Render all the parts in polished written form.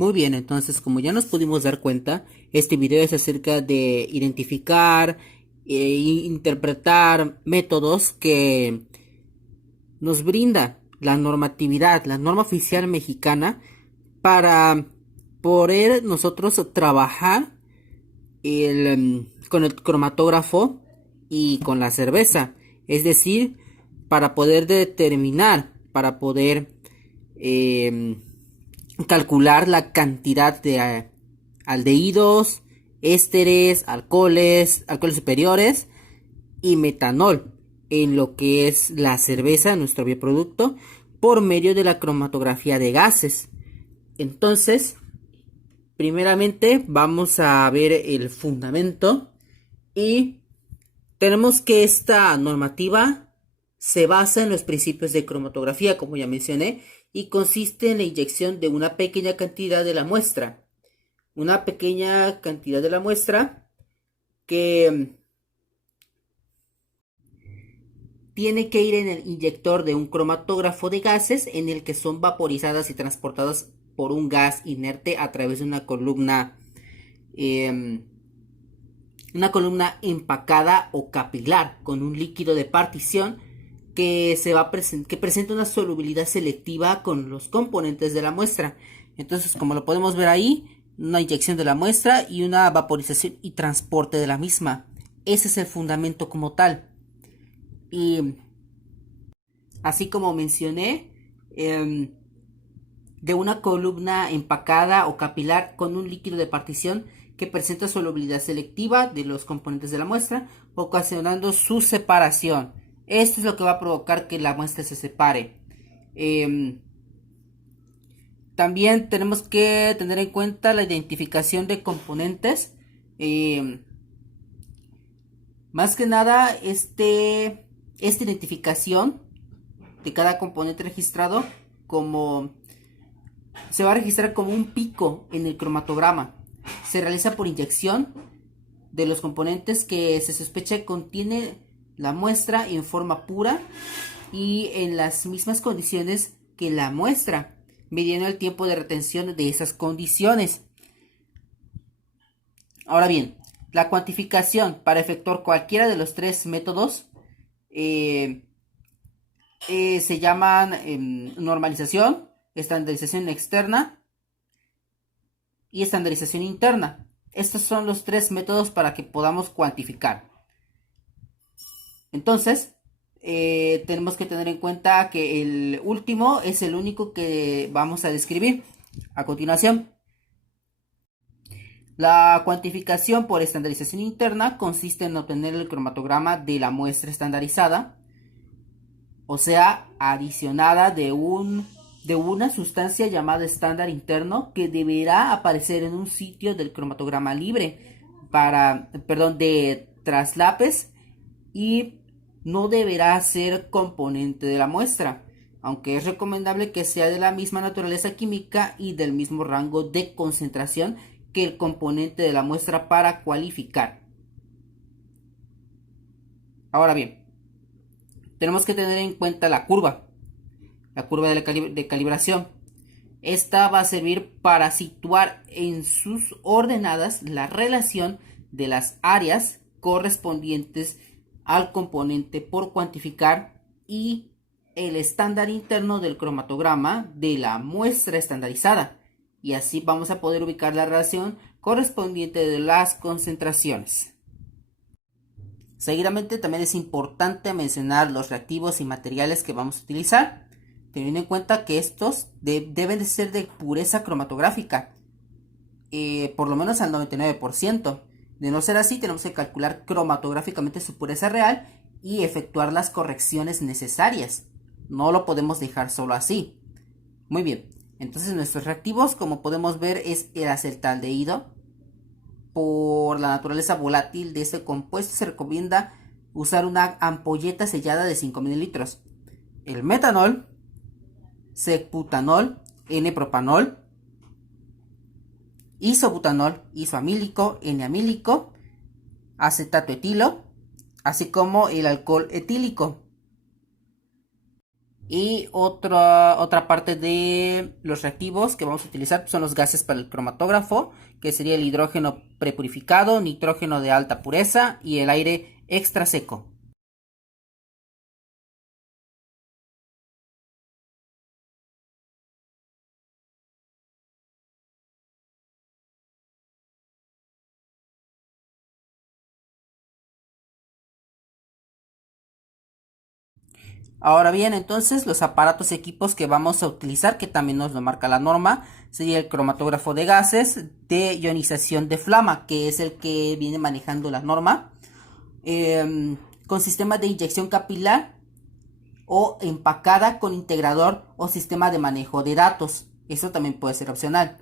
Muy bien, entonces como ya nos pudimos dar cuenta, este video es acerca de identificar e interpretar métodos que nos brinda la normatividad, la norma oficial mexicana para poder nosotros trabajar con el cromatógrafo y con la cerveza. Es decir, para poder determinar, para poder eh, calcular la cantidad de aldehídos, ésteres, alcoholes superiores y metanol en lo que es la cerveza, nuestro bioproducto, por medio de la cromatografía de gases. Entonces, primeramente vamos a ver el fundamento y tenemos que esta normativa se basa en los principios de cromatografía, como ya mencioné, y consiste en la inyección de una pequeña cantidad de la muestra. Una pequeña cantidad de la muestra que tiene que ir en el inyector de un cromatógrafo de gases en el que son vaporizadas y transportadas por un gas inerte a través de eh, una columna empacada o capilar con un líquido de partición que presenta una solubilidad selectiva con los componentes de la muestra. Entonces, como lo podemos ver ahí, una inyección de la muestra y una vaporización y transporte de la misma. Ese es el fundamento como tal. Y así como mencioné, de una columna empacada o capilar con un líquido de partición que presenta solubilidad selectiva de los componentes de la muestra, ocasionando su separación. Esto es lo que va a provocar que la muestra se separe. Eh, También tenemos que tener en cuenta la identificación de componentes. Eh, Más que nada, esta identificación de cada componente registrado como se va a registrar como un pico en el cromatograma. Se realiza por inyección de los componentes que se sospecha contiene la muestra en forma pura y en las mismas condiciones que la muestra, midiendo el tiempo de retención de esas condiciones. Ahora bien, la cuantificación para efectuar cualquiera de los tres métodos eh, se llaman normalización, estandarización externa y estandarización interna. Estos son los tres métodos para que podamos cuantificar. Entonces, tenemos que tener en cuenta que el último es el único que vamos a describir a continuación. La cuantificación por estandarización interna consiste en obtener el cromatograma de la muestra estandarizada, o sea, adicionada de una sustancia llamada estándar interno que deberá aparecer en un sitio del cromatograma libre de traslapes y no deberá ser componente de la muestra, aunque es recomendable que sea de la misma naturaleza química y del mismo rango de concentración que el componente de la muestra para cualificar. Ahora bien, tenemos que tener en cuenta la curva de calibración. Esta va a servir para situar en sus ordenadas la relación de las áreas correspondientes al componente por cuantificar y el estándar interno del cromatograma de la muestra estandarizada. Y así vamos a poder ubicar la relación correspondiente de las concentraciones. Seguidamente también es importante mencionar los reactivos y materiales que vamos a utilizar, teniendo en cuenta que estos deben de ser de pureza cromatográfica, por lo menos al 99%. De no ser así, tenemos que calcular cromatográficamente su pureza real y efectuar las correcciones necesarias. No lo podemos dejar solo así. Muy bien, entonces nuestros reactivos, como podemos ver, es el acetaldehído. Por la naturaleza volátil de este compuesto, se recomienda usar una ampolleta sellada de 5 mililitros. El metanol, C-butanol, N-propanol, isobutanol, isoamílico, N-amílico, acetato etilo, así como el alcohol etílico. Y otra parte de los reactivos que vamos a utilizar son los gases para el cromatógrafo, que sería el hidrógeno prepurificado, nitrógeno de alta pureza y el aire extra seco. Ahora bien, entonces los aparatos y equipos que vamos a utilizar, que también nos lo marca la norma, sería el cromatógrafo de gases de ionización de flama, que es el que viene manejando la norma, con sistema de inyección capilar o empacada con integrador o sistema de manejo de datos. Eso también puede ser opcional.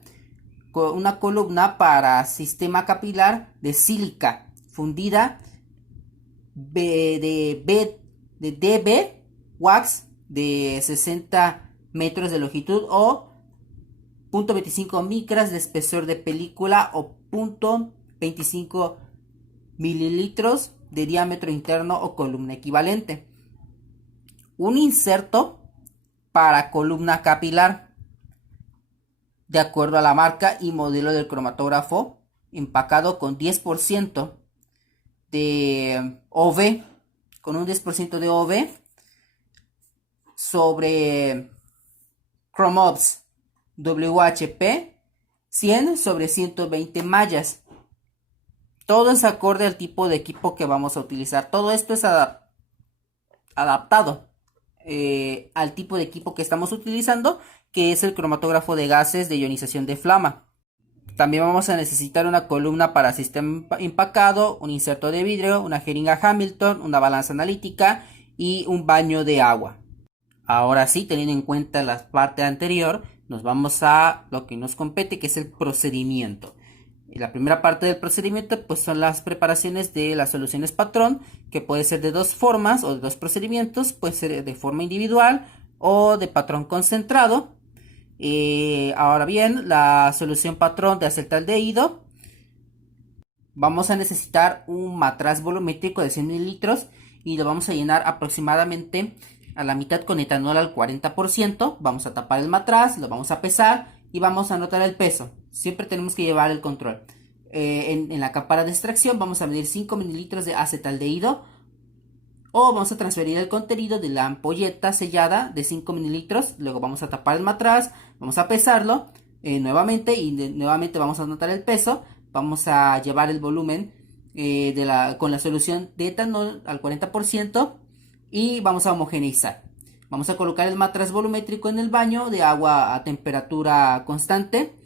Con una columna para sistema capilar de sílica fundida de DB wax de 60 metros de longitud o 0.25 micras de espesor de película o 0.25 mililitros de diámetro interno o columna equivalente. Un inserto para columna capilar de acuerdo a la marca y modelo del cromatógrafo, empacado con 10% de OV, con un 10% de OV sobre Chromobs WHP 100 sobre 120 mallas. Todo es acorde al tipo de equipo que vamos a utilizar. Todo esto es adaptado al tipo de equipo que estamos utilizando, que es el cromatógrafo de gases de ionización de flama. También vamos a necesitar una columna para sistema empacado, un inserto de vidrio, una jeringa Hamilton, una balanza analítica y un baño de agua. Ahora sí, teniendo en cuenta la parte anterior, nos vamos a lo que nos compete, que es el procedimiento. La primera parte del procedimiento pues son las preparaciones de las soluciones patrón, que puede ser de dos formas o de dos procedimientos, puede ser de forma individual o de patrón concentrado. Ahora bien, la solución patrón de acetaldehído, vamos a necesitar un matraz volumétrico de 100 mililitros y lo vamos a llenar aproximadamente a la mitad con etanol al 40%. Vamos a tapar el matraz, lo vamos a pesar y vamos a anotar el peso. Siempre tenemos que llevar el control. En la cámara de extracción vamos a medir 5 mililitros de acetaldehído o vamos a transferir el contenido de la ampolleta sellada de 5 mililitros. Luego vamos a tapar el matraz, vamos a pesarlo nuevamente y nuevamente vamos a anotar el peso. Vamos a llevar el volumen con la solución de etanol al 40% y vamos a homogeneizar. Vamos a colocar el matraz volumétrico en el baño de agua a temperatura constante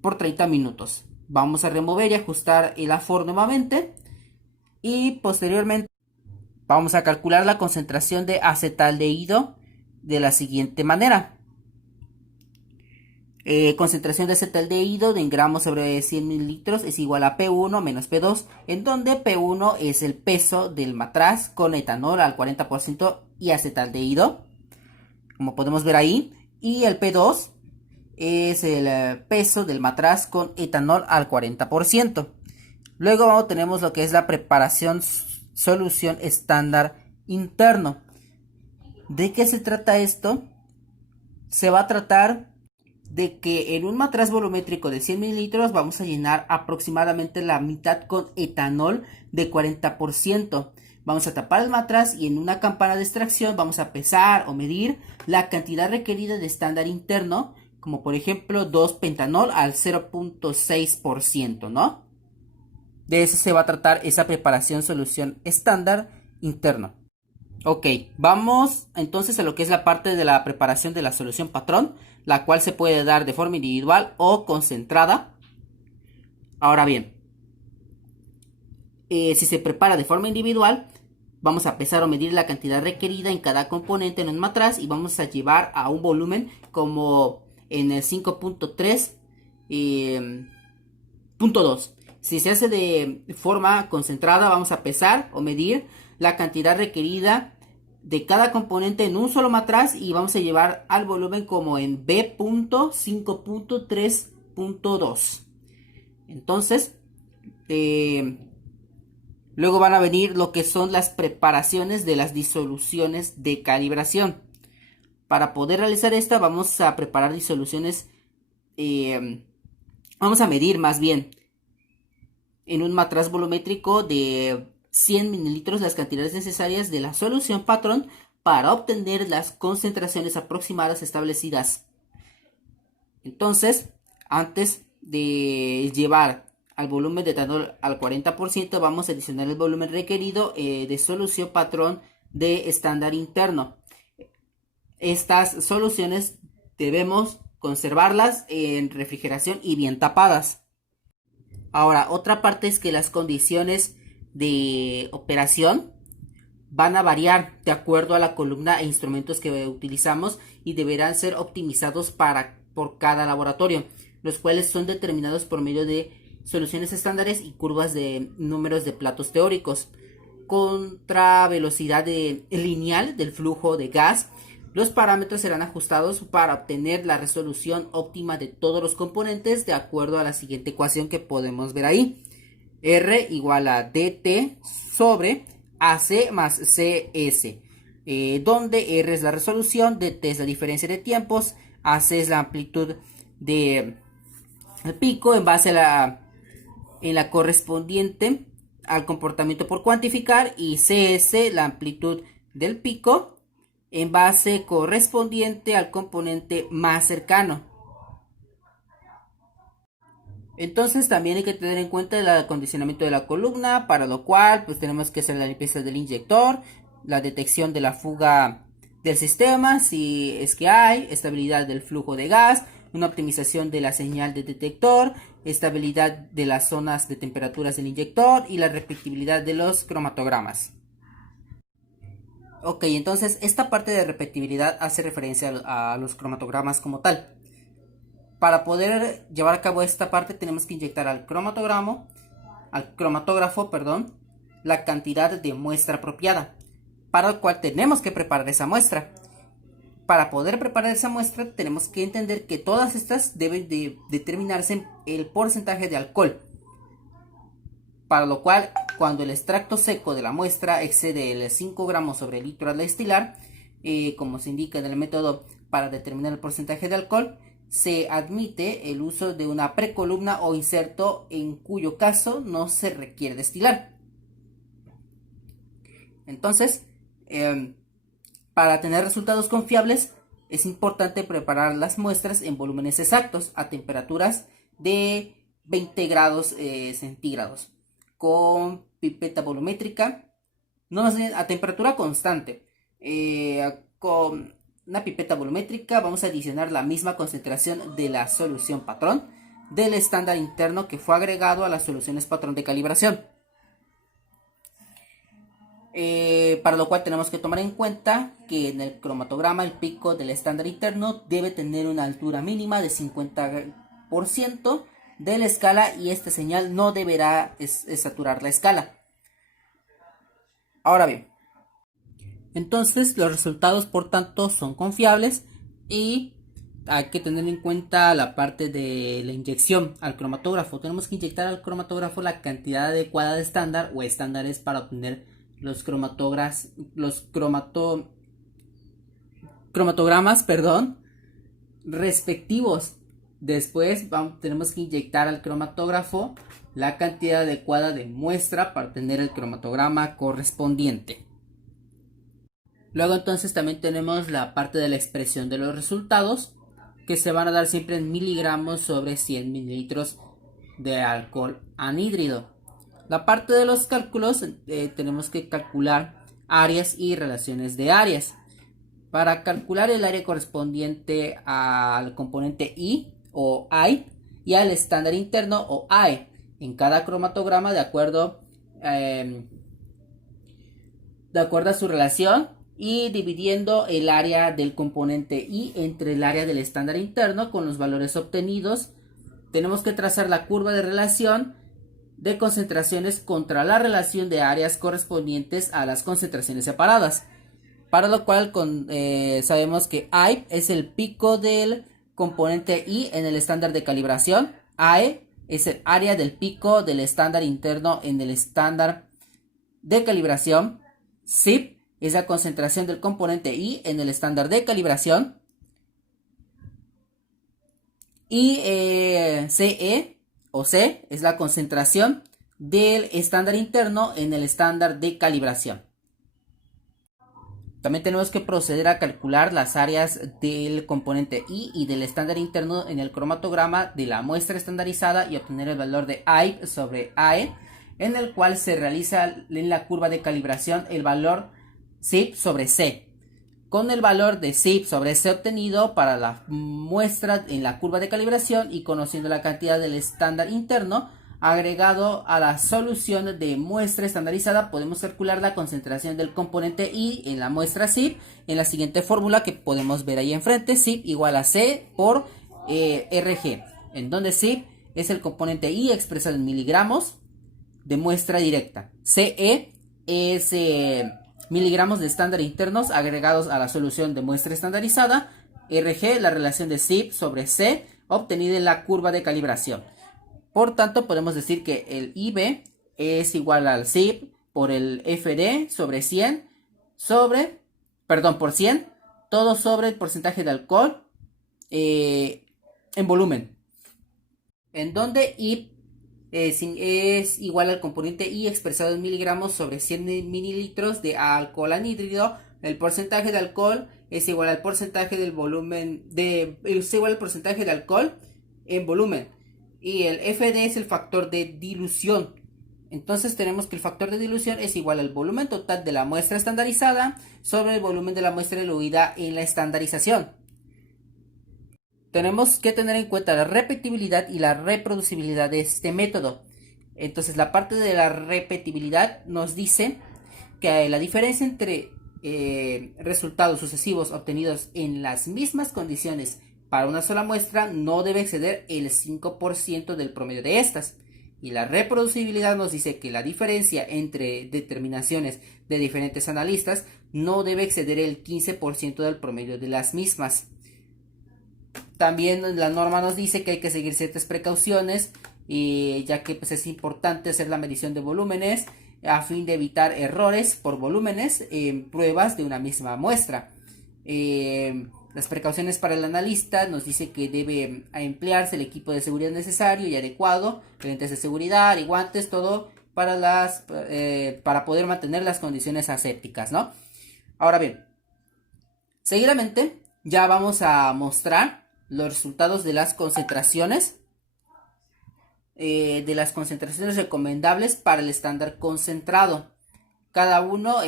por 30 minutos. Vamos a remover y ajustar el afor nuevamente y posteriormente vamos a calcular la concentración de acetaldehído de la siguiente manera. Concentración de acetaldehído en gramos sobre 100 mililitros es igual a P1 menos P2, en donde P1 es el peso del matraz con etanol al 40% y acetaldehído, como podemos ver ahí, y el P2 es el peso del matraz con etanol al 40%. Luego tenemos lo que es la preparación solución estándar interno. ¿De qué se trata esto? Se va a tratar de que en un matraz volumétrico de 100 mililitros vamos a llenar aproximadamente la mitad con etanol de 40%. Vamos a tapar el matraz y en una campana de extracción vamos a pesar o medir la cantidad requerida de estándar interno, como por ejemplo 2 pentanol al 0.6%, ¿no? De eso se va a tratar esa preparación solución estándar interno. Ok, vamos entonces a lo que es la parte de la preparación de la solución patrón, la cual se puede dar de forma individual o concentrada. Ahora bien, si se prepara de forma individual, vamos a pesar o medir la cantidad requerida en cada componente en el matraz y vamos a llevar a un volumen como en el 5.3.2. Si se hace de forma concentrada, vamos a pesar o medir la cantidad requerida de cada componente en un solo matraz y vamos a llevar al volumen como en B.5.3.2. Entonces, luego van a venir lo que son las preparaciones de las disoluciones de calibración. Para poder realizar esta vamos a preparar disoluciones, vamos a medir más bien en un matraz volumétrico de 100 mililitros las cantidades necesarias de la solución patrón para obtener las concentraciones aproximadas establecidas. Entonces, antes de llevar al volumen de etanol al 40%, vamos a adicionar el volumen requerido de solución patrón de estándar interno. Estas soluciones debemos conservarlas en refrigeración y bien tapadas. Ahora, otra parte es que las condiciones de operación van a variar de acuerdo a la columna e instrumentos que utilizamos y deberán ser optimizados por cada laboratorio, los cuales son determinados por medio de soluciones estándares y curvas de números de platos teóricos. Contra velocidad lineal del flujo de gas, los parámetros serán ajustados para obtener la resolución óptima de todos los componentes de acuerdo a la siguiente ecuación que podemos ver ahí. R igual a dt sobre AC más CS, donde R es la resolución, dt es la diferencia de tiempos, AC es la amplitud de pico en base a la correspondiente al comportamiento por cuantificar, y CS la amplitud del pico en base correspondiente al componente más cercano. Entonces también hay que tener en cuenta el acondicionamiento de la columna, para lo cual pues tenemos que hacer la limpieza del inyector, la detección de la fuga del sistema si es que hay, estabilidad del flujo de gas, una optimización de la señal de detector, estabilidad de las zonas de temperaturas del inyector y la repetibilidad de los cromatogramas. Ok, entonces esta parte de repetibilidad hace referencia a los cromatogramas como tal. Para poder llevar a cabo esta parte tenemos que inyectar al cromatógrafo, la cantidad de muestra apropiada, para lo cual tenemos que preparar esa muestra. Para poder preparar esa muestra tenemos que entender que todas estas deben de determinarse en el porcentaje de alcohol, para lo cual cuando el extracto seco de la muestra excede el 5 gramos sobre litro al destilar, como se indica en el método para determinar el porcentaje de alcohol, se admite el uso de una precolumna o inserto, en cuyo caso no se requiere destilar. Entonces, para tener resultados confiables es importante preparar las muestras en volúmenes exactos a temperaturas de 20 grados centígrados con pipeta volumétrica, no más bien a temperatura constante. Con una pipeta volumétrica vamos a adicionar la misma concentración de la solución patrón del estándar interno que fue agregado a las soluciones patrón de calibración. Para lo cual tenemos que tomar en cuenta que en el cromatograma el pico del estándar interno debe tener una altura mínima de 50% de la escala, y esta señal no deberá saturar la escala. Ahora bien, entonces los resultados por tanto son confiables, y hay que tener en cuenta la parte de la inyección al cromatógrafo. Tenemos que inyectar al cromatógrafo la cantidad adecuada de estándar o estándares para obtener los cromatogramas, respectivos. Después tenemos que inyectar al cromatógrafo la cantidad adecuada de muestra para obtener el cromatograma correspondiente. Luego entonces también tenemos la parte de la expresión de los resultados, que se van a dar siempre en miligramos sobre 100 mililitros de alcohol anhídrido. La parte de los cálculos, tenemos que calcular áreas y relaciones de áreas. Para calcular el área correspondiente al componente I o I y al estándar interno o I en cada cromatograma de acuerdo a su relación, y dividiendo el área del componente I entre el área del estándar interno con los valores obtenidos, tenemos que trazar la curva de relación de concentraciones contra la relación de áreas correspondientes a las concentraciones separadas, para lo cual sabemos que I es el pico del componente I en el estándar de calibración, AE es el área del pico del estándar interno en el estándar de calibración, SIP es la concentración del componente I en el estándar de calibración. Y CE o C es la concentración del estándar interno en el estándar de calibración. También tenemos que proceder a calcular las áreas del componente I y del estándar interno en el cromatograma de la muestra estandarizada y obtener el valor de I sobre AE, en el cual se realiza en la curva de calibración el valor SIP sobre C. Con el valor de SIP sobre C obtenido para la muestra en la curva de calibración y conociendo la cantidad del estándar interno agregado a la solución de muestra estandarizada, podemos calcular la concentración del componente I en la muestra SIP en la siguiente fórmula que podemos ver ahí enfrente: SIP igual a C por RG, en donde SIP es el componente I expresado en miligramos de muestra directa. CE es miligramos de estándar internos agregados a la solución de muestra estandarizada. RG, la relación de SIP sobre C obtenida en la curva de calibración. Por tanto, podemos decir que el IB es igual al SIP por el FD sobre 100 por 100, todo sobre el porcentaje de alcohol en volumen, en donde I es igual al componente I expresado en miligramos sobre 100 mililitros de alcohol anhídrido. El porcentaje de alcohol es igual al porcentaje del volumen es igual al porcentaje de alcohol en volumen, y el FD es el factor de dilución. Entonces tenemos que el factor de dilución es igual al volumen total de la muestra estandarizada sobre el volumen de la muestra diluida en la estandarización. Tenemos que tener en cuenta la repetibilidad y la reproducibilidad de este método. Entonces la parte de la repetibilidad nos dice que la diferencia entre resultados sucesivos obtenidos en las mismas condiciones para una sola muestra no debe exceder el 5% del promedio de estas. Y la reproducibilidad nos dice que la diferencia entre determinaciones de diferentes analistas no debe exceder el 15% del promedio de las mismas. También la norma nos dice que hay que seguir ciertas precauciones, ya que pues, es importante hacer la medición de volúmenes a fin de evitar errores por volúmenes en pruebas de una misma muestra. Las precauciones para el analista nos dice que debe emplearse el equipo de seguridad necesario y adecuado, lentes de seguridad y guantes, todo para poder mantener las condiciones asépticas, ¿no? Ahora bien, seguidamente ya vamos a mostrar los resultados de las concentraciones recomendables para el estándar concentrado. Cada uno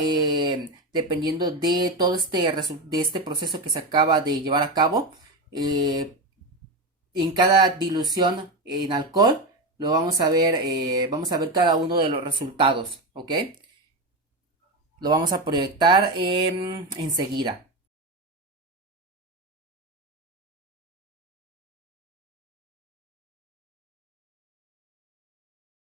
dependiendo de todo este proceso que se acaba de llevar a cabo, en cada dilución en alcohol lo vamos a ver cada uno de los resultados, ¿ok? Lo vamos a proyectar enseguida.